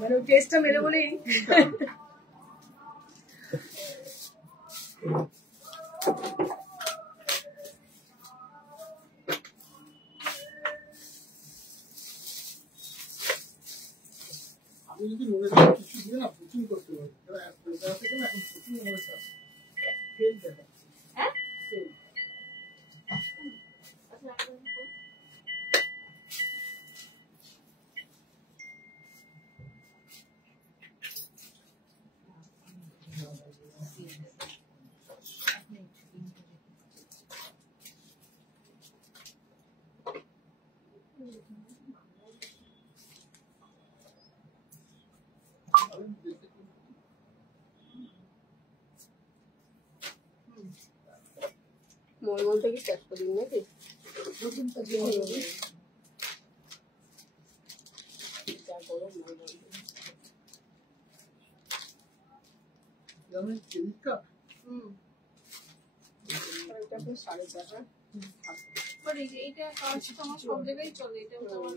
মানে টেস্টটা মেলে বলেই আমি যদি মনে কিছু দিয়ে না বুকিং করতে পারি এখন বুকিং হয়েছে ফেল দেখা হ্যাঁ মলমল থেকে চেক করি নাকি নতুনটা যে আমি ক্রেডিট কার্ড এটা আপনি 4.5 पर এইটা কাজ আমার সব জায়গায় চলে এটা আমার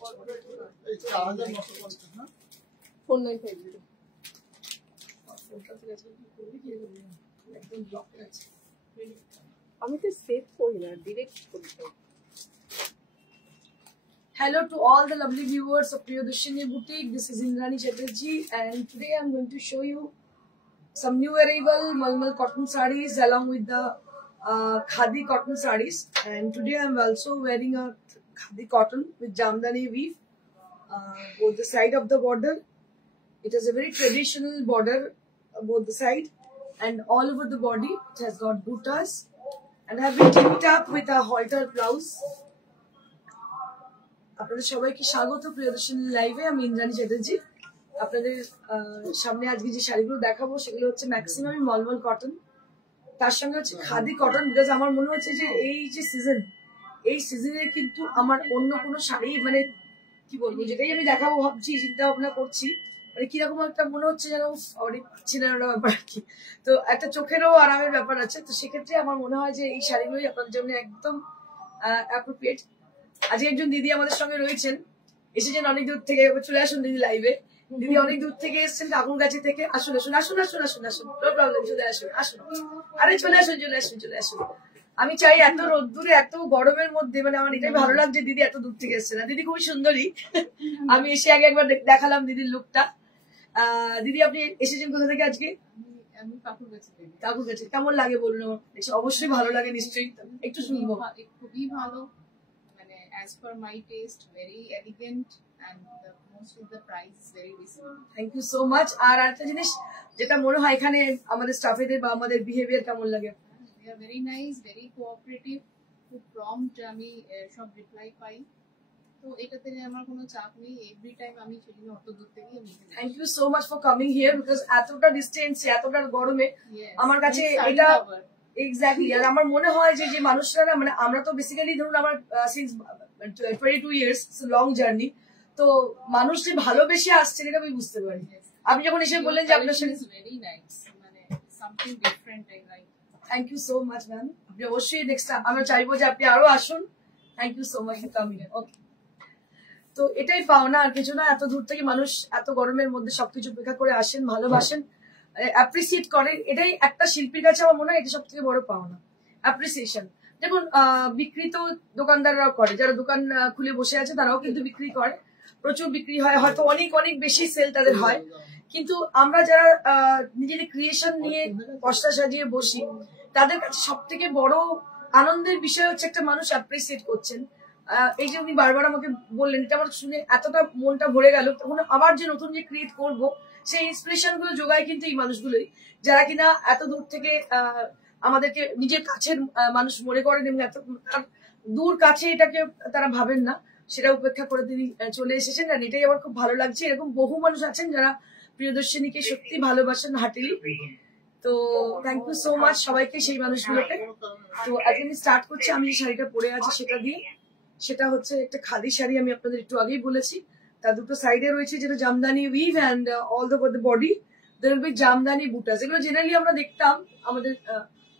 কর্পোরেট এই 4950 না 4950 ওটা থেকে করবি কি একদম ব্লক আছে আমি তো সেভ করি না ডাইরেক্ট করি Hello to all the lovely viewers of Priyadarshini Boutique. This is Indrani Chatterjee and today I'm going to show you some new arrival Malmal cotton sarees along with the Khadi cotton sarees. And today I'm also wearing a Khadi cotton with Jamdani weave. Both the side of the border. It is a very traditional border both the side and all over the body. It has got buttas and have been tipped up with a halter blouse. আপনাদের সবাইকে স্বাগত প্রিয়দর্শনী লাইভে। আমি ইন্দ্রাণী চ্যাটার্জি। আপনাদের সামনে আজকে যে শাড়িগুলো দেখাবো সেগুলো হচ্ছে ম্যাক্সিমাম মলমল কটন, তার সঙ্গে হচ্ছে খাদি কটন। বিকজ আমার মনে হচ্ছে যে এই যে সিজন, এই সিজনে কিন্তু আমার অন্য কোনো শাড়ি মানে কি বলবো, যেটাই আমি দেখাবো ভাবছি, চিন্তা ভাবনা করছি, মানে কিরকম একটা মনে হচ্ছে যেন অনেক চিনার ব্যাপার আর কি। তো একটা চোখেরও আরামের ব্যাপার আছে। তো সেক্ষেত্রে আমার মনে হয় যে এই শাড়িগুলোই আপনাদের জন্য একদম অ্যাপ্রোপ্রিয়েট। আজকে একজন দিদি আমাদের সঙ্গে রয়েছেন, এসেছেন অনেক দূর থেকে। চলে আসুন দিদি লাইভে। দিদি অনেক দূর থেকে এসেছেন, কাকুরগাছি থেকে। আসুন আসুন আসুন আসুন আসুন আসুন, নো প্রবলেম, চলে আসুন আসুন। আরে চলে আসুন চলে আসুন চলে আসুন। আমি চাই এত রোদ্দুরে এত গরমের মধ্যে, মানে আমার এটাই ভালো লাগছে দিদি এত দূর থেকে এসছে না। দিদি খুবই সুন্দরী। আমি এসে আগে একবার দেখালাম দিদির লুকটা। দিদি আপনি এসেছেন কোথা থেকে আজকে? আমি কাকুরগাছি থেকে। কাকুরগাছি। কেমন লাগে বলুন? অবশ্যই ভালো লাগে নিশ্চয়ই, একটু শুনবো। খুবই ভালো, মানে as per my taste, very elegant and the most of the price is very reasonable. Thank you so much. আর একটা জিনিস যেটা মনে হয় এখানে আমাদের স্টাফেদের বা আমাদের বিহেভিয়ার কেমন লাগে? They are very nice, very cooperative, খুব prompt, আমি সব রিপ্লাই পাই। তো এটাতে আমার কোনো চাপ নেই। এভরি টাইম আমি সেদিন অত দূর থেকে আমি। Thank you so much for coming here, because এতটা ডিস্টেন্স এতটা গরমে আমার কাছে এটা এক্স্যাক্টলি। আর আমার মনে হয় যে যে মানুষরা না, মানে আমরা তো বেসিক্যালি ধরুন আমার সিন্স 22 ইয়ার্স লং জার্নি, তো মানুষ যে ভালোবেসে আসছে এটা আমি বুঝতে পারি। আপনি যখন এসে বললেন যে আপনার সাথে ভেরি নাইস, মানে something different I like. Thank you so much ma'am. আপনি অবশ্যই নেক্সট আমরা চাইবো যে আপনি আরো আসুন। Thank you so much for coming. Okay, তো এটাই পাওনা আর কিছু না। এত দূর থেকে মানুষ এত গরমের মধ্যে সবকিছু উপেক্ষা করে আসেন, ভালোবাসেন, অ্যাপ্রিসিয়েট করেন। এটাই একটা শিল্পীর কাছে আমার মনে হয় এটা সব থেকে বড় পাওনা, অ্যাপ্রিসিয়েশন। দেখুন বিক্রি তো দোকানদাররাও করে, যারা দোকান খুলে বসে আছে তারাও কিন্তু বিক্রি করে, প্রচুর বিক্রি হয়, হয়তো অনেক অনেক বেশি সেল তাদের হয়। কিন্তু আমরা যারা নিজেদের ক্রিয়েশন নিয়ে পশরা সাজিয়ে বসি, তাদের কাছে সব থেকে বড় আনন্দের বিষয় হচ্ছে একটা মানুষ অ্যাপ্রিসিয়েট করছেন। এই যে উনি বারবার আমাকে বললেন, এটা আমার শুনে এতটা মনটা ভরে গেল। তখন আবার যে নতুন যে ক্রিয়েট করবো, সেই ইন্সপিরেশন গুলো যোগায় কিন্তু এই মানুষগুলোই, যারা কিনা এত দূর থেকে আমাদেরকে নিজের কাছের মানুষ মনে করেন এবং এত দূর কাছে এটাকে তারা ভাবেন না, সেটা উপেক্ষা করে তিনি চলে এসেছেন। আর এটাই আমার খুব ভালো লাগছে। এরকম বহু মানুষ আছেন যারা প্রিয়দর্শিনীকে সত্যি ভালোবাসেন হার্টিলি। তো থ্যাংক ইউ সো মাচ সবাইকে, সেই মানুষগুলোকে। তো আজকে আমি স্টার্ট করছি আমি যে শাড়িটা পরে আছি সেটা দিয়ে। সেটা হচ্ছে একটা খাদি শাড়ি, আমি আপনাদের একটু আগেই বলেছি। তার দুটো সাইডে রয়েছে যেটা Jamdani weave and all the body দের উইল বি জামদানি বুটাস। এগুলো জেনারেলি আমরা দেখতাম আমাদের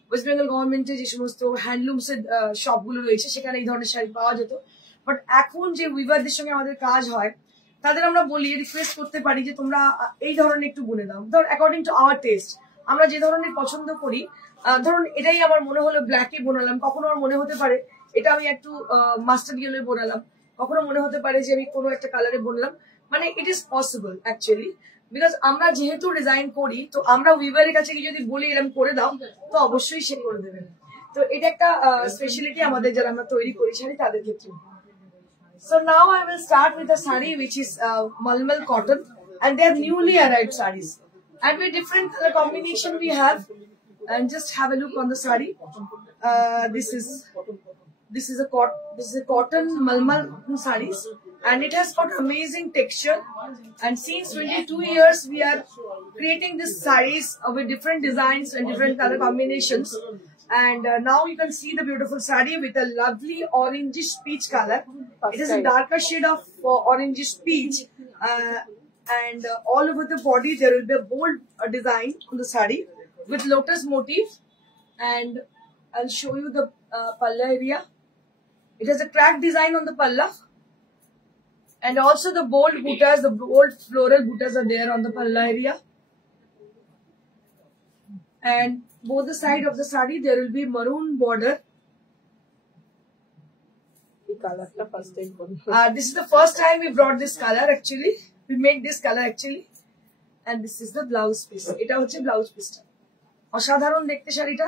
ওয়েস্ট বেঙ্গল গভর্নমেন্টে যে সমস্ত হ্যান্ডলুমস এর শপগুলো রয়েছে, সেখানে এই ধরনের শাড়ি পাওয়া যেত। বাট এখন যে উইভারদের সঙ্গে আমাদের কাজ হয়, তাদের আমরা বলি, রিকোয়েস্ট করতে পারি যে তোমরা এই ধরনের একটু বুনে দাও, ধর অ্যাকর্ডিং টু আওয়ার টেস্ট আমরা যে ধরনের পছন্দ করি। ধরুন এটাই আমার মনে হলো ব্ল্যাকে বোনালাম, কখনো আমার মনে হতে পারে এটা আমি একটু মাস্টার্ড ইয়েলোয় বোনালাম, কখনো মনে হতে পারে যে আমি কোনো একটা কালারে বুনলাম। মানে it is possible actually, because আমরা যেহেতু ডিজাইন করি তো আমরা উইভারের কাছে গিয়ে যদি বলি এরকম করে দাও তো অবশ্যই সে করে দেবেন। তো এটা একটা স্পেশালিটি আমাদের যারা আমরা তৈরি করি শাড়ি তাদের ক্ষেত্রে। So now I will start with a sari which is Malmal cotton, and they are newly arrived saris, and with different color combination we have. And just have a look on the sari. This is a cotton Malmal saris, and it has got amazing texture. And since 22 years we are creating these saris with different designs and different color combinations. And now you can see the beautiful sari with a lovely orangish peach color. It is a darker shade of orangish peach, and all over the body there will be a bold design on the sari with lotus motif. And I'll show you the palla area. It has a cracked design on the palla, and also the bold buttas, the bold floral buttas are there on the palla area. And both the side of the sari there will be maroon border. This is the first time we brought this color actually. We made this color actually, and this is the blouse piece. এটা হচ্ছে ব্লাউজ পিসটা। অসাধারণ দেখতে শাড়িটা,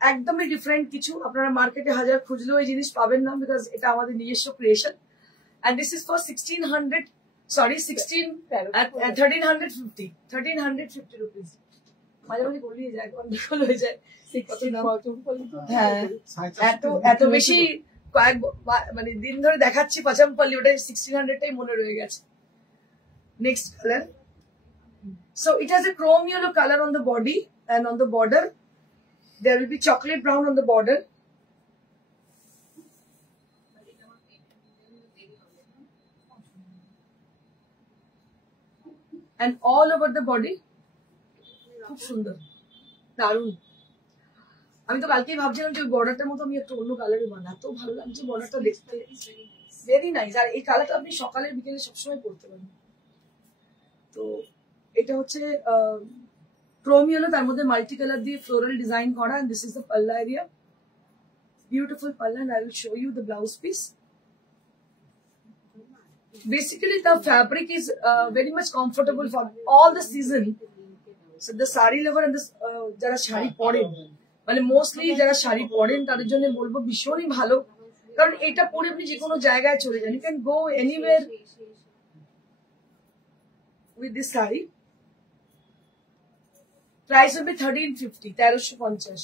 একদমই ডিফারেন্ট কিছু। আপনারা মার্কেটে হাজার খুঁজলেও এই জিনিস পাবেন না, বিকজ এটা আমাদের নিজস্ব creation. And this is for 1350 rupees. মাঝে মাঝে গলিয়ে যায়, গন্ডগোল হয়ে যায়। হ্যাঁ, এত বেশি কয়েক মানে দিন ধরে দেখাচ্ছি পাচামপল্লি, ওটা 1600টাই মনে রয়ে গেছে। Next colour. So it has a chrome yellow color on the body, and on the border there will be chocolate brown on the border. And all over the body খুব সুন্দর, দারুণ। আমি তো কালকেই ভাবছিলাম যে ওই বর্ডারটার মতো আমি একটু অন্য কালারে বানাই, এত ভালো লাগছে বর্ডারটা দেখতে, ভেরি নাইস। আর এই কালারটা আপনি সকালে বিকেলে সবসময় পরতে পারেন। তো এটা হচ্ছে ক্রোম ইয়েলো, তার মধ্যে মাল্টি কালার দিয়ে ফ্লোরাল ডিজাইন করা। and this is the palla area, beautiful palla, and I will show you the blouse piece. Basically the fabric is very much comfortable for all the season. So the sari lover and the যারা শাড়ি পরেন, মানে মোস্টলি যারা শাড়ি পরেন তাদের জন্য বলবো ভীষণই ভালো, কারণ এটা পরে আপনি যে কোনো জায়গায় চলে যান, you can go anywhere with this sari. Price will be 1350.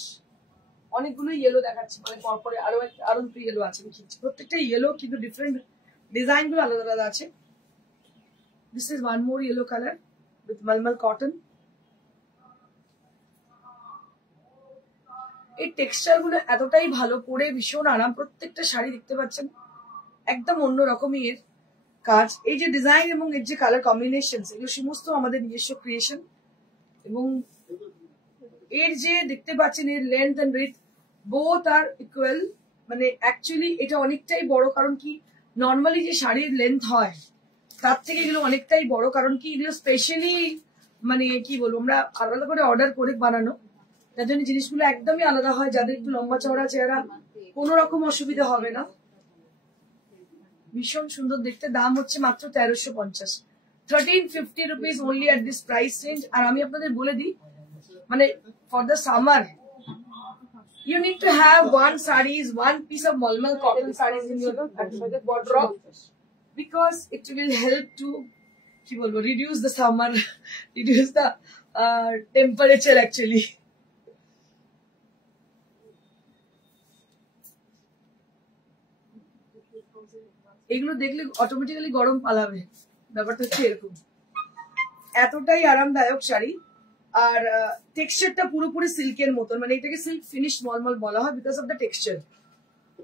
অনেকগুলো ইয়েলো দেখাচ্ছি, মানে পরপরে আরো দুটো ইয়েলো আছে, প্রত্যেকটা ইয়েলো কিন্তু ডিফারেন্ট ডিজাইন গুলো আলাদা আলাদা আছে। This is one more yellow color with Malmal cotton. এই টেক্সচার গুলো এতটাই ভালো, পরে ভীষণ আরাম। প্রত্যেকটা শাড়ি দেখতে পাচ্ছেন একদম অন্য রকমই এর কাজ। এই যে ডিজাইন এবং এর যে কালার কম্বিনেশন, এগুলো সমস্ত আমাদের নিজস্ব ক্রিয়েশন। এবং এর যে দেখতে পাচ্ছেন এর length and breadth both are equal, মানে অ্যাকচুয়ালি এটা অনেকটাই বড়। কারণ কি, নর্মালি যে শাড়ির লেন্থ হয় তার থেকে এগুলো অনেকটাই বড়। কারণ কি, এগুলো স্পেশালি মানে কি বলবো, আমরা আলাদা করে অর্ডার করে বানানো, তার জন্য জিনিসগুলো একদমই আলাদা হয়। যাদের একটু লম্বা চওড়া চেহারা কোনো রকম অসুবিধা হবে না। ভীষণ সুন্দর দেখতে। দাম হচ্ছে মাত্র 1350, 1350 rupees only at this price range. আর আমি আপনাদের বলে দিই, মানে for the summer you need to have one piece of Malmal cotton sarees in your wardrobe, because it will help to কি বলবো reduce the summer, reduce the temperature actually. এগুলো দেখলে অটোমেটিক্যালি গরম পালাবে, ব্যাপারটা হচ্ছে এরকম। এতটাই আরামদায়ক শাড়ি, আর টেক্সচারটা পুরোপুরি সিল্কের মতন, মানে এটাকে সিল্ক ফিনিশ মলমল বলা হয় because of the texture.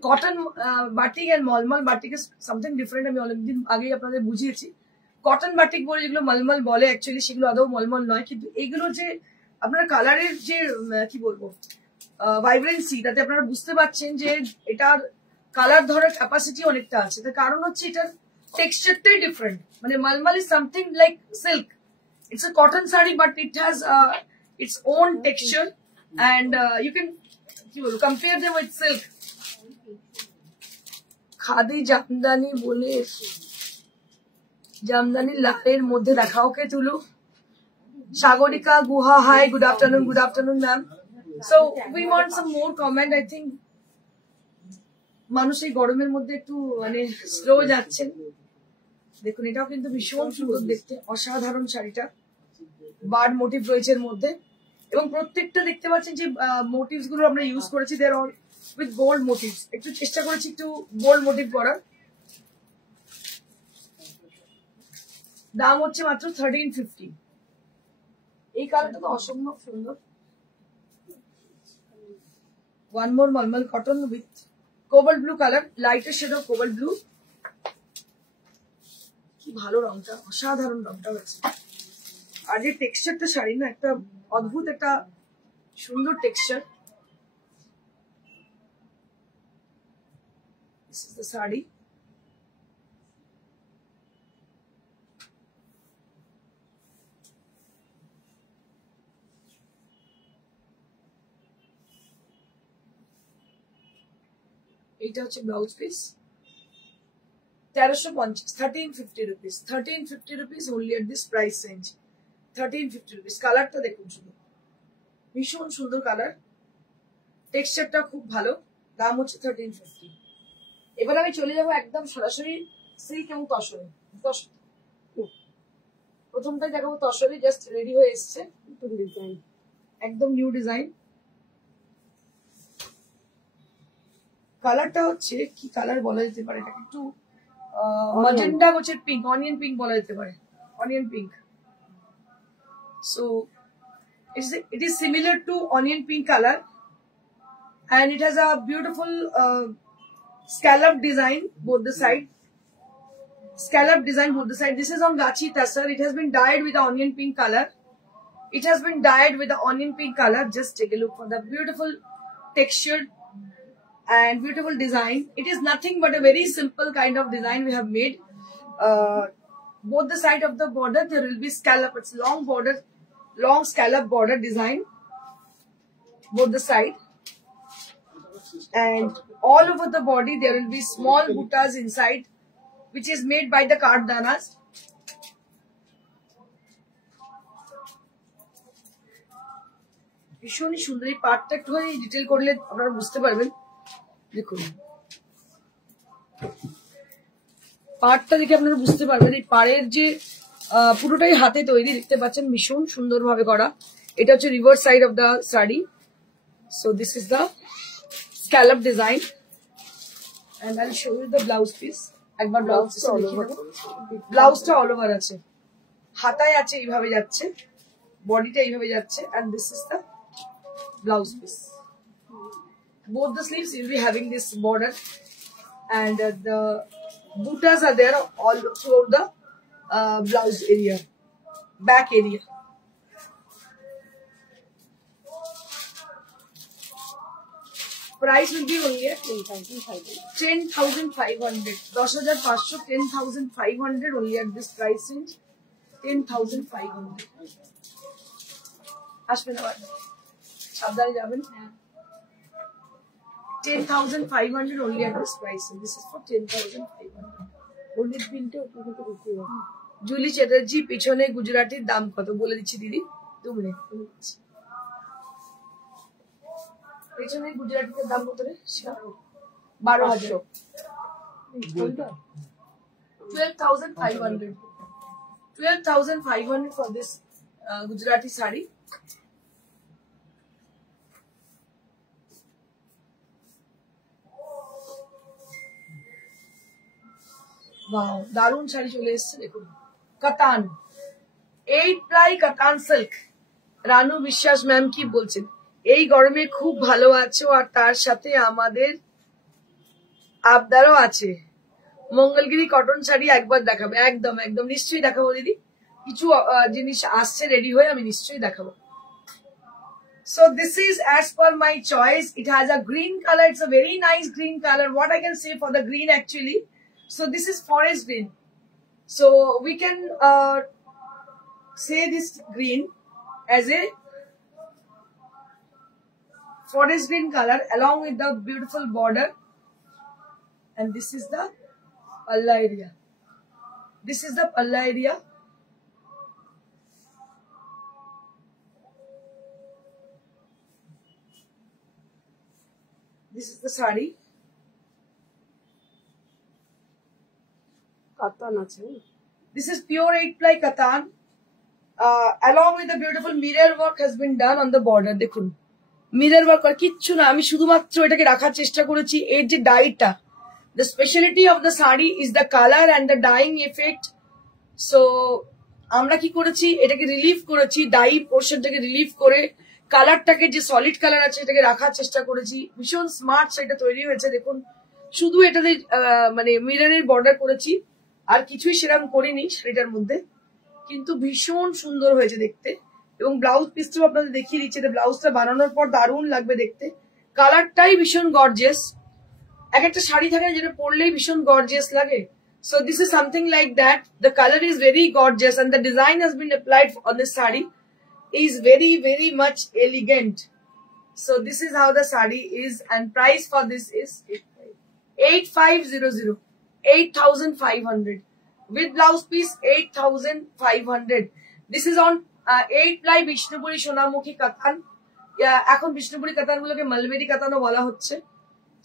Cotton batik and mulmul batik is something different. আমি অনেকদিন আগেই আপনাদের বুঝিয়েছি। কটন বাটিক বলে যেগুলো মলমল বলে অ্যাকচুয়ালি সেগুলো আদৌ মলমল নয়, কিন্তু এগুলো যে আপনার কালারের যে কি বলবো ভাইব্রেন্সি, তাতে আপনারা বুঝতে পারছেন যে এটার কালার ধরার ক্যাপাসিটি অনেকটা আছে। তার কারণ হচ্ছে এটার টেক্সচারটাই ডিফারেন্ট, মানে mulmul is something like silk, it's a cotton sari but it has its own texture and you can compare them with silk. Khadi jamdani বলে জামদানি লালের মধ্যে দেখাও কে তুলো। Sagarika Guha, hi, good afternoon ma'am. So we want some more comment. I think মানুষ এই গরমের মধ্যে একটু মানে স্লো যাচ্ছেন। দেখুন এটাও কিন্তু ভীষণ সুন্দর দেখতে, অসাধারণ শাড়িটা, বার্ড মোটিভ রয়েছে এর মধ্যে এবং প্রত্যেকটা দেখতে পাচ্ছেন যে মোটিভস গুলো আমরা ইউজ করেছি দেয়ার অল উইথ গোল্ড মোটিভস। একটু চেষ্টা করেছি একটু গোল্ড মোটিভ করার। দাম হচ্ছে মাত্র 1350। এই কালারটা তো অসম্ভব সুন্দর। One more mulmul cotton with cobalt blue colour, lighter shade of cobalt blue. কি ভালো রংটা, অসাধারণ রংটা হয়েছে। আর যে টেক্সচারটা শাড়ি না, একটা অদ্ভুত একটা সুন্দর texture. This is the sari. এইটা হচ্ছে ব্লাউজ পিস, 1350, 1350 rupees, 1350 rupees only at this price range, 1350 rupees। কালারটা দেখুন শুধু, ভীষণ সুন্দর কালার, টেক্সচারটা খুব ভালো। দাম হচ্ছে 1350। এবার আমি চলে যাবো একদম সরাসরি সিল্ক এবং তসরে। প্রথমটাই দেখাবো তসরে, জাস্ট রেডি হয়ে এসছে, একদম নিউ ডিজাইন। কালারটা হচ্ছে কি কালার বলা যেতে পারে, এটাকে একটু magenta গোছের পিঙ্ক, অনিয়ন পিঙ্ক বলা যেতে পারে, onion pink. So it is similar to onion pink color and it has a beautiful scallop design both the side. Scallop design both the side. This is on Gachi Tassar. It has been dyed with the onion pink color. It has been dyed with the onion pink color. Just take a look for the beautiful texture and beautiful design. It is nothing but a very simple kind of design we have made. Both the side of the border there will be scallop. It's long border, long scallop border design both the side, and all over the body there will be small buttas inside, which is made by the kardanas. ভীষণই সুন্দর। এই পার্টটা একটু ডিটেল করলে আপনারা বুঝতে পারবেন। দেখুন পাড়টা দেখে আপনারা বুঝতে পারবেন, এই পাড়ের যে পুরোটাই হাতে তৈরি, দেখতে পাচ্ছেন ভীষণ সুন্দর ভাবে করা। এটা হচ্ছে reverse side of the sari. So this is the scallop design and I will show you the blouse piece. একবার ব্লাউজ পিস দেখিয়ে দেবো। ব্লাউজটা অল ওভার আছে, হাতায় আছে এইভাবে যাচ্ছে, বডিটা এইভাবে যাচ্ছে, and this is the blouse piece. Both the sleeves will be having this border and the buttas are there all throughout the blouse area, back area. Price will be only at 10,500. 10,500, 10,500 only at this price range, 10,500. আসবেন আবার, সাবধানে যাবেন। 10,500 only at this price. So this is for 10,500. Only print of Julie Chatterjee, পিছনে গুজরাটির দাম কত বলে দিচ্ছি দিদি, 2 মিনিট। পিছনে গুজরাটির দাম কত রে? 12,000। 12,500। 12,500 for this Gujarati sari. Wow, दारुण শাড়ি চলে এসেছে দেখুন। কাতান, 8 প্লাই কাতান সিল্ক। রানু বিশ্বাস ম্যাম কি বলছেন? এই গরমে খুব ভালো আছো আর তার সাথে আমাদের আবদারও আছে। মঙ্গলগিরি কটন শাড়ি একবার দেখাবে? একদম একদম নিশ্চয়ই দেখাবো দিদি, কিছু জিনিস আসছে রেডি হয়ে, আমি নিশ্চয়ই দেখাবো। So this is as per my choice. It has a green color. It's a very nice green color. What I can say for the green actually. So this is forest green. So we can say this green as a forest green color along with the beautiful border, and this is the palla area. This is the palla area. This is the sari. কাতান আছে। This is pure 8-ply katan. Along with the beautiful mirror work has been done on the border. দেখুন mirror work আর কিচ্ছু না, আমি শুধুমাত্র এটাকে রাখার চেষ্টা করেছি এর যে ডাইটা। The speciality of the sari is the color and the dyeing effect. So আমরা কি করেছি, এটাকে রিলিভ করেছি, ডাই পোর্শনটাকে রিলিভ করে কালারটাকে যে সলিড কালার আছে এটাকে রাখার চেষ্টা করেছি। ভীষণ স্মার্ট সেটা তৈরি হয়েছে। দেখুন শুধু এটাতে মানে মিররের বর্ডার করেছি, আর কিছুই সেরকম করিনি শাড়িটার মধ্যে, কিন্তু ভীষণ সুন্দর হয়েছে দেখতে। এবং ব্লাউজ পিসটাও আপনাদের দেখিয়ে দিচ্ছি, ব্লাউজটা বানানোর পর দারুণ লাগবে দেখতে। কালারটাই ভীষণ গর্জিয়াস। এক একটা শাড়ি থাকে যেটা পরলেই ভীষণ গর্জিয়াস লাগে। So this is something like that. The color is very gorgeous and the design has been applied on this sari is very much elegant. So this is how the sari is, and price for this is 8500, 8500 with blouse piece 8500. This is on 8-ply Bishnupuri Sonamukhi katan. এখন বিষ্ণুপুরি কাতান গুলোকে মালবেরি কাতানও বলা হচ্ছে।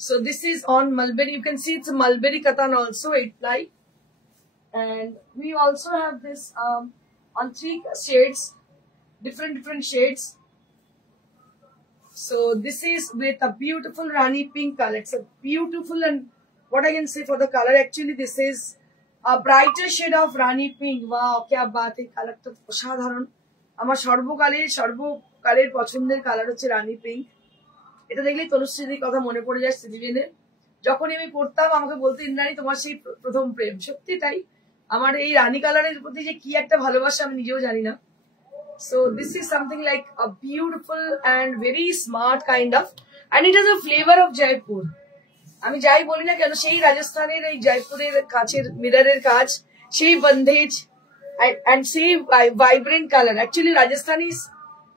So this is on mulberry. You can see it's a mulberry katan also 8-ply, and we also have this on 3 shades, different shades. So this is with a beautiful Rani pink color. It's a beautiful, and what I can say for the color, actually this is a brighter shade of Rani pink. Wow, kya baat hai, color to অসাধারণ। আমার সর্বকালের পছন্দের কালার হচ্ছে রানী পিঙ্ক। এটা দেখলেই তনুশ্রীদির কথা মনে পড়ে যায় সিলিভিনের। যখনই আমি পড়তাম আমাকে বলতো ইন্দ্রাণী তোমার সেই প্রথম প্রেম। সত্যি তাই, আমার এই রানী কালারের প্রতি যে কি একটা ভালোবাসা আমি নিজেও জানি না। So this is something like a beautiful and very smart kind of, and it has a flavor of Jaipur. আমি যাই বলি না কেন, সেই রাজস্থানের এই জয়পুরের কাছের মিররের কাজ, সেই বন্ধেজ and সেই vibrant color. Actually Rajasthani's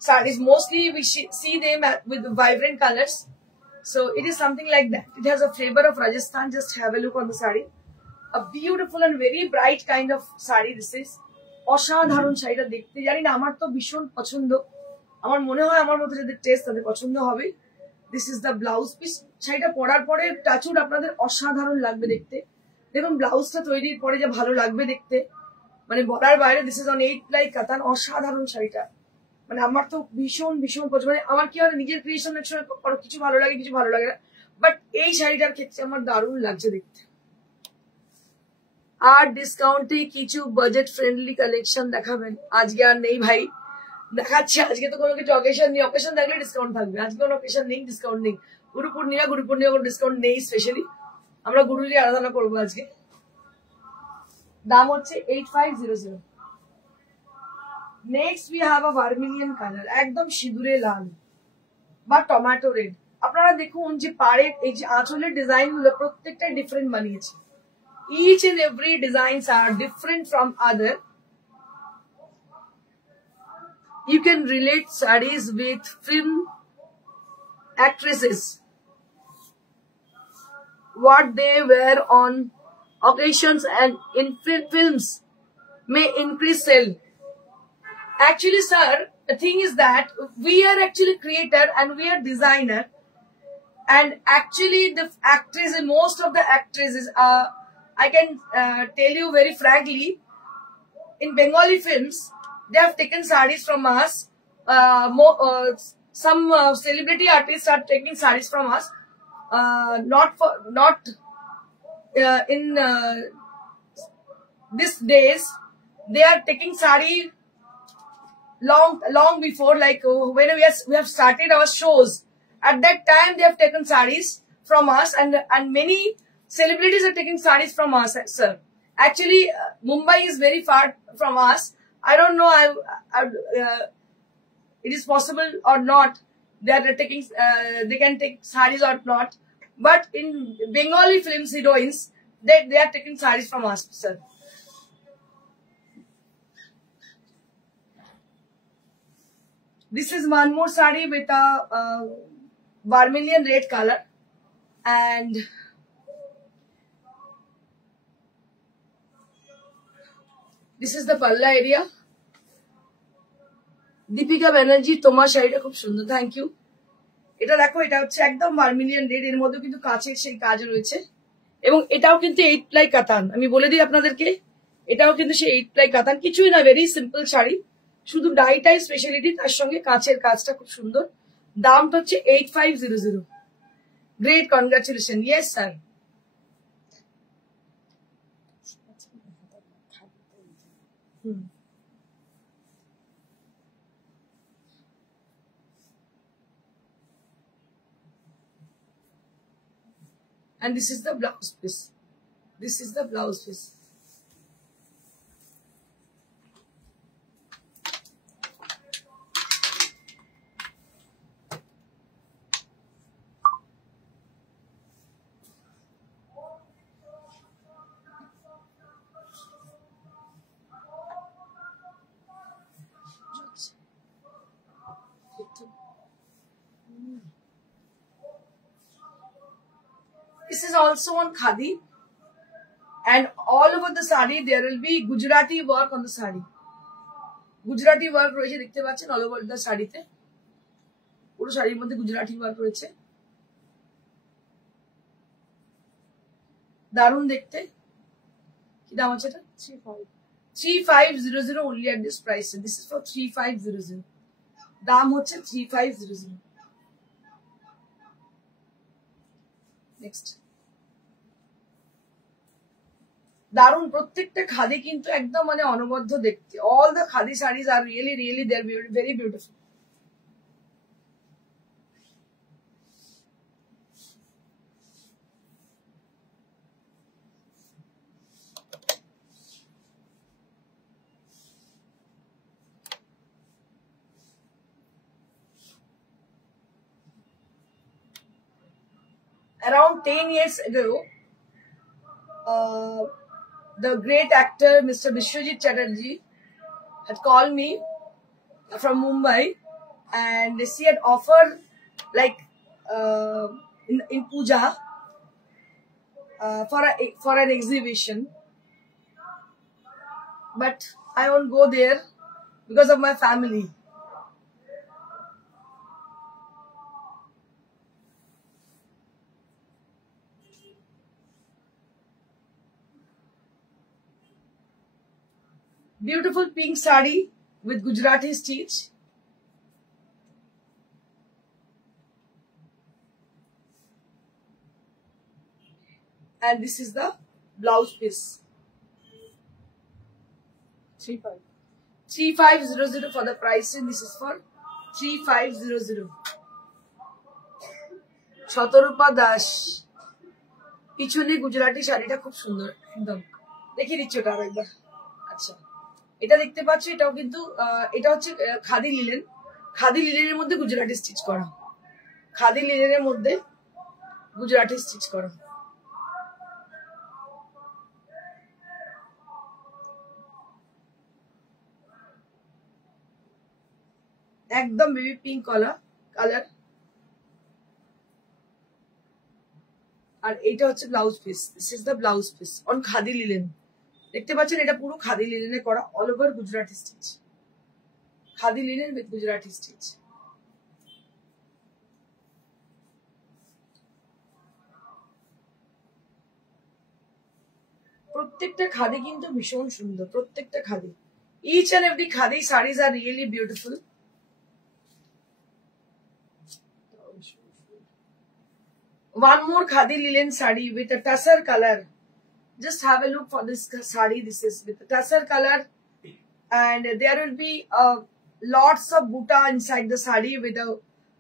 sarees mostly we see them with vibrant colors, so it is something like that. It has a flavor of Rajasthan. Just have a look on the saree. A beautiful and very bright kind of saree this is. অসাধারণ শাড়িটা দেখতে, জানি না আমার তো ভীষণ পছন্দ। আমার মনে হয় আমার মতো যাদের টেস্ট তাদের পছন্দ হবে। This is the blouse piece. শাড়িটা পরার পরে টাচুড আপনাদের অসাধারণ লাগবে দেখতে। দেখুন ব্লাউজটা তৈরির পরে যা ভালো লাগবে দেখতে, মানে বলার বাইরে। দিস ইজ অন 8-ply কাতান। অসাধারণ শাড়িটা, মানে আমার তো ভীষণ পছন্দ। মানে আমার কি হয়, নিজের ক্রিয়েশন একসময় কিছু ভালো লাগে কিছু ভালো লাগে না, বাট এই শাড়িটার ক্ষেত্রে আমার দারুণ লাগছে দেখতে। আর ডিসকাউন্টে কিছু বাজেট ফ্রেন্ডলি কালেকশন দেখাবেন? আজকে আর নেই ভাই, দেখাচ্ছে আজকে তো কোনো কিছু অকেশন নেই। অকেশন থাকলে ডিসকাউন্ট থাকবে, আজকে কোনো অকেশন নেই, ডিসকাউন্ট নেই। গুরু পূর্ণিমা কোনো ডিসকাউন্ট নেই। স্পেশালি আমরা গুরুরই আরাধনা করবো আজকে। দাম হচ্ছে 8500। Next we have a vermilion colour, একদম সিঁদুরে লাল বা টমেটো রেড। আপনারা দেখুন যে পাড়ের এই যে আঁচলের ডিজাইন গুলো প্রত্যেকটাই ডিফারেন্ট বানিয়েছে। Each and every designs are different from other. You can relate sarees with film actresses. What they wear on occasions and in films may increase sale. Actually, sir, the thing is that we are actually creator and we are designer, and actually the actresses, most of the actresses are, I can tell you very frankly, in Bengali films, they have taken sarees from us. Some celebrity artists are taking sarees from us. Not in these days. They are taking saree long before, like when we have started our shows. At that time, they have taken sarees from us, and many celebrities are taking sarees from us, sir. Actually, Mumbai is very far from us. I don't know it is possible or not. They are taking, they can take sarees or not. But in Bengali films, heroines, they are taking sarees from us, sir. This is one more sari with a vermilion red color, and this is the palla area. Deepika ব্যানার্জি, তোমার শাড়িটা খুব সুন্দর, thank you. এটা দেখো, এটা হচ্ছে একদম vermilion red, এর মধ্যে কিন্তু কাচের সেই কাজ রয়েছে, এবং এটাও কিন্তু 8 প্লাই কাতান। আমি বলে দিই আপনাদেরকে, এটাও কিন্তু সেই 8 প্লাই কাতান, কিছুই না, ভেরি সিম্পল শাড়ি, শুধু ডাইটাই স্পেশালিটি, তার সঙ্গে কাচের কাজটা খুব সুন্দর। দামটা হচ্ছে 8500। Great, congratulation. Yes sir. And this is the blouse piece. This is the blouse piece. This is also on khadi, and all over the sari there will be Gujarati work on the sari. Gujarati work রয়েছে, দেখতে পাচ্ছেন all over the শাড়িতে, পুরো শাড়ির মধ্যে গুজরাটি ওয়ার্ক রয়েছে, দারুণ দেখতে। কি দাম আছে এটা? 3500 only at this price. This is for 3500. দাম হচ্ছে 3500। নেক্সট, দারুণ প্রত্যেকটা খাদি কিন্তু একদম মানে অনবদ্য দেখতে। All the khadi saris are really really they are very beautiful. Around 10 years ago, the great actor Mr. Vishwajit Chatterjee had called me from Mumbai, and she had offered like in puja for an exhibition, but I won't go there because of my family. Beautiful pink sari with Gujarati stitch. And this is the blouse piece. 3500 for the price, and this is for 3500. শতরূপা দাস, পিছনে গুজরাটি শাড়িটা খুব সুন্দর, একদম দেখিয়ে দিচ্ছি ওটা আরেকবার। আচ্ছা, এটা দেখতে পাচ্ছ, এটাও কিন্তু এটা হচ্ছে খাদি লিলেন। খাদি লিলেনের মধ্যে গুজরাটি স্টিচ করা, খাদি লিলেনের মধ্যে গুজরাটি স্টিচ করা। একদম বেবি পিঙ্ক কালার। আর এইটা হচ্ছে blouse piece. This is the blouse piece on khadi linen. দেখতে পাচ্ছেন, এটা পুরো খাদি লিলেনে করা, all over Gujarati stitch. Khadi linen with Gujarati stitch. প্রত্যেকটা খাদি কিন্তু ভীষণ সুন্দর, প্রত্যেকটা khadi. Each and every khadi saris are really beautiful. One more khadi linen sari with a tussar color. Just have a look for this sari. This is with a tussar color, and there will be lots of buta inside the sari with a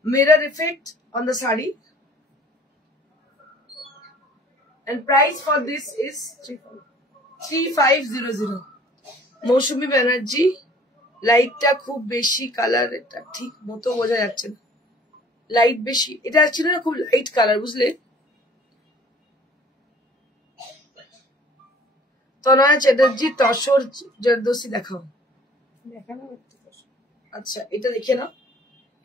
mirror effect on the sari. And price for this is 3500. মৌসুমী ব্যানার্জি, লাইটটা খুব বেশি কালার, এটা ঠিক মতো বোঝা যাচ্ছে না, লাইট বেশি। এটা অ্যাকচুয়ালি না খুব লাইট কালার, বুঝলে। তনয়া চ্যাটার্জি, তসর জরদোসি দেখাও। আচ্ছা, এটা দেখে না,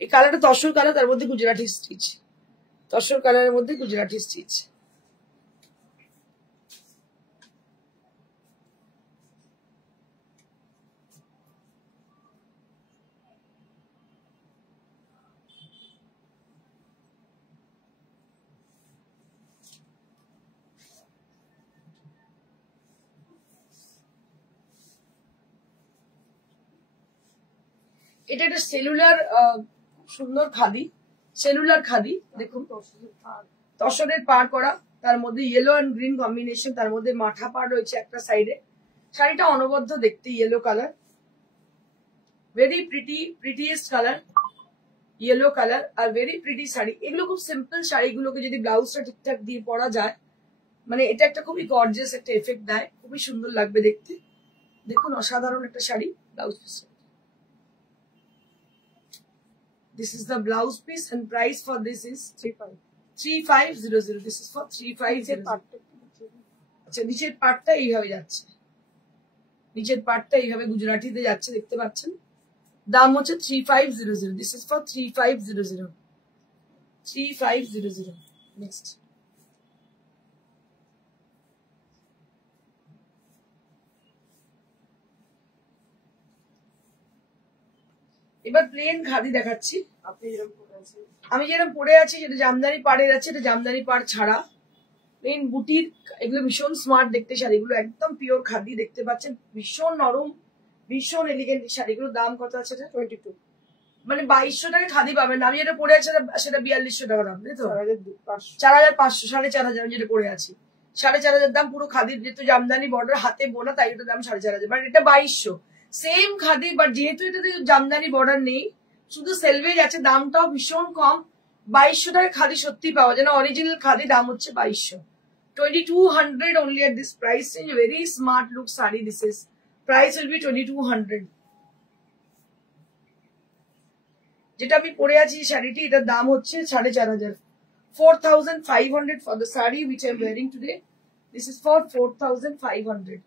এই কালারটা তসর কালার, তার মধ্যে গুজরাটি স্টিচ, তসর কালারের মধ্যে গুজরাটি স্টিচ। এটা একটা সেলুলার সুন্দর খাদি, সেলুলার খাদি। দেখুন তসরের পার করা, তার মধ্যে ইয়েলো এন্ড গ্রিন কম্বিনেশন, তার মধ্যে মাথা পার রয়েছে একটা সাইডে। শাড়িটা অনবদ্য দেখতে, yellow colour, very prettiest colour, yellow colour are very pretty sari. এগুলো খুব সিম্পল শাড়িগুলোকে যদি ব্লাউজটা ঠিকঠাক দিয়ে পরা যায়, মানে এটা একটা খুবই গর্জিয়াস একটা এফেক্ট দেয়, খুবই সুন্দর লাগবে দেখতে। দেখুন অসাধারণ একটা sari, blouse piece. This is the blouse piece and price for this is 3500. This is for 3500. আচ্ছা, নিচের পাটটা এইভাবে যাচ্ছে, নিচের পাটটা এইভাবে গুজরাটিতে যাচ্ছে, দেখতে পাচ্ছেন। দাম হচ্ছে 3500. This is for 3500. 3500. Next. এবার প্লেন খাদি দেখাচ্ছি। আমি যেরকম পরে আছি সেটা জামদানি পাড়ের আছে, এটা জামদানি পাড় ছাড়া প্লেন বুটির। এগুলো ভীষণ স্মার্ট দেখতে শাড়িগুলো, একদম পিওর খাদি, দেখতে পাচ্ছেন ভীষণ নরম, ভীষণ এলিগেন্ট শাড়িগুলোর। দাম কত আছে? 22, মানে 2200 টাকা খাদি পাবেন। আমি যেটা পরে আছি সেটা 4200 টাকা দাম, তাই তো? 4500, 4500 আমি যেটা পরে আছি 4500 দাম, পুরো খাদির, যেহেতু জামদানি বর্ডার হাতে বোনা তাই এটা দাম 4500, বাট এটা 2200 সেম খাদি, বাট যেহেতু এটাতে জামদানি বর্ডার নেই, শুধু সেলভেজ আছে, দামটাও ভীষণ কম। 2200 টাকা খাদি সত্যি পাওয়া যায় না, অরিজিনাল খাদি দাম হচ্ছে 2200। 2200 only at this price range. Very smart look saree this is. Price will be 2200. যেটা আমি পরে আছি শাড়িটি, এটার দাম হচ্ছে 4500, 4500 for the saree which I am wearing today. This is for 4500.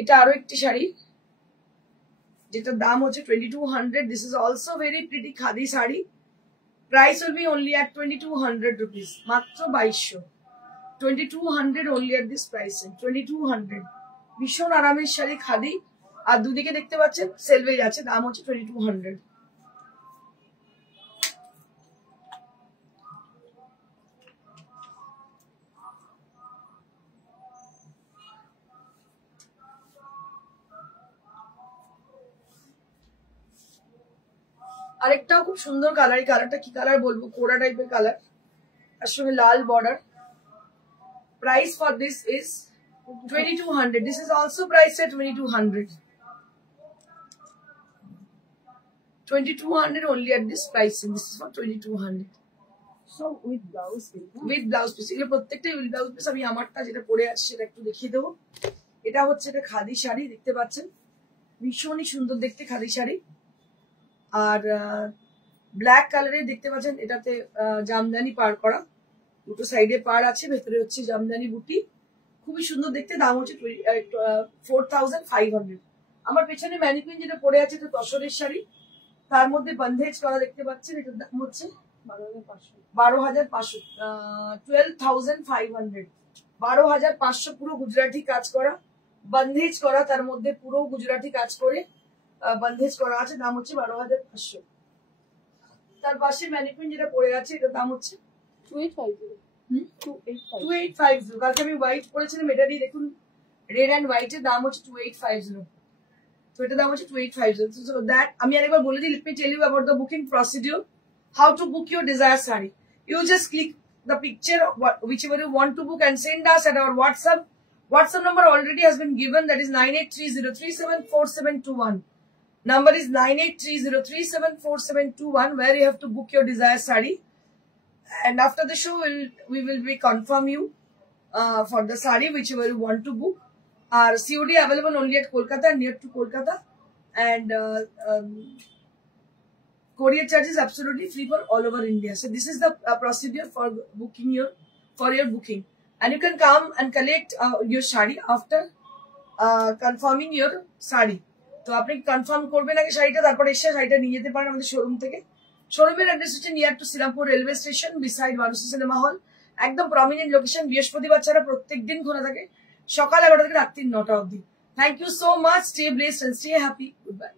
এটা আরো একটি শাড়ি যেটার দাম হচ্ছে 2200. This is also very pretty khadi sari. Price will be only at 2200 rupees. মাত্র 2200. 2200 only at this price. 2200. ভীষণ আরামের শাড়ি খাদি, আর দুদিকে দেখতে পাচ্ছেন সেলভেজ আছে, দাম হচ্ছে 2200. আরেকটাও খুব সুন্দর কালার, এই কালারটা কি কালার বলবো, কোরা টাইপের কালার, আর সঙ্গে লাল border. Price for this is 2200. This is also priced at 2200. 2200 only at this price. This is for 2200. So with blouse piece. With blouse piece. এগুলো প্রত্যেকটাই উইথ ব্লাউজ পিস। আমি আমারটা যেটা পরে আছি সেটা একটু দেখিয়ে দেবো। এটা হচ্ছে এটা খাদি শাড়ি, দেখতে পাচ্ছেন ভীষণই সুন্দর দেখতে খাদি শাড়ি, আর ব্ল্যাক কালারে দেখতে পাচ্ছেন এটাতে জামদানি পার করা, দুটো সাইডে পার আছে, ভেতরে হচ্ছে জামদানি বুটি, খুবই সুন্দর দেখতে। দাম হচ্ছে 4500. আমার পেছনে ম্যানিকুইন যেটা পরে আছে এটা তসরের শাড়ি, তার মধ্যে বন্ধেজ করা দেখতে পাচ্ছেন, এটার দাম হচ্ছে 12500, 12500, 12500 পুরো গুজরাটি কাজ করা, বন্ধেজ করা, তার মধ্যে পুরো গুজরাটি কাজ করে বন্ধেজ করা আছে, দাম হচ্ছে 12500. তার পাশে ম্যানিকুইন যেটা পরে আছে এটার দাম হচ্ছে 2850. কালকে আমি হোয়াইট পরেছিলাম, এটারই দেখুন রেড অ্যান্ড হোয়াইটের দাম হচ্ছে 2850. তো এটার দাম হচ্ছে 2850. So that আমি আরেকবার বলে দিই, let me tell you about the booking procedure. How to book your desired saree. You just click the picture whichever you want to book and send us at our WhatsApp. WhatsApp number already has been given, that is 9830374721. Number is 9830374721, where you have to book your desired saree. And after the show, we will be confirm you for the saree whichever you want to book. Our COD available only at Kolkata, near to Kolkata, and courier charges absolutely free for all over India. So this is the procedure for booking your booking, and you can come and collect your saree after confirming your sari. তো আপনি কনফার্ম করবেন আগে শাড়িটা, তারপরে এসে শাড়িটা নিয়ে যেতে পারেন আমাদের শোরুম থেকে। শোরুমের অ্যাড্রেস হচ্ছে near to Srirampur railway station, beside Mansi cinema hall. একদম প্রমিনেন্ট লোকেশন। বৃহস্পতিবার ছাড়া প্রত্যেক দিন খোলা থাকে, সকাল 11টা থেকে রাত্রি 9টা অবধি। Thank you so much. Stay blessed and stay happy. Good bye.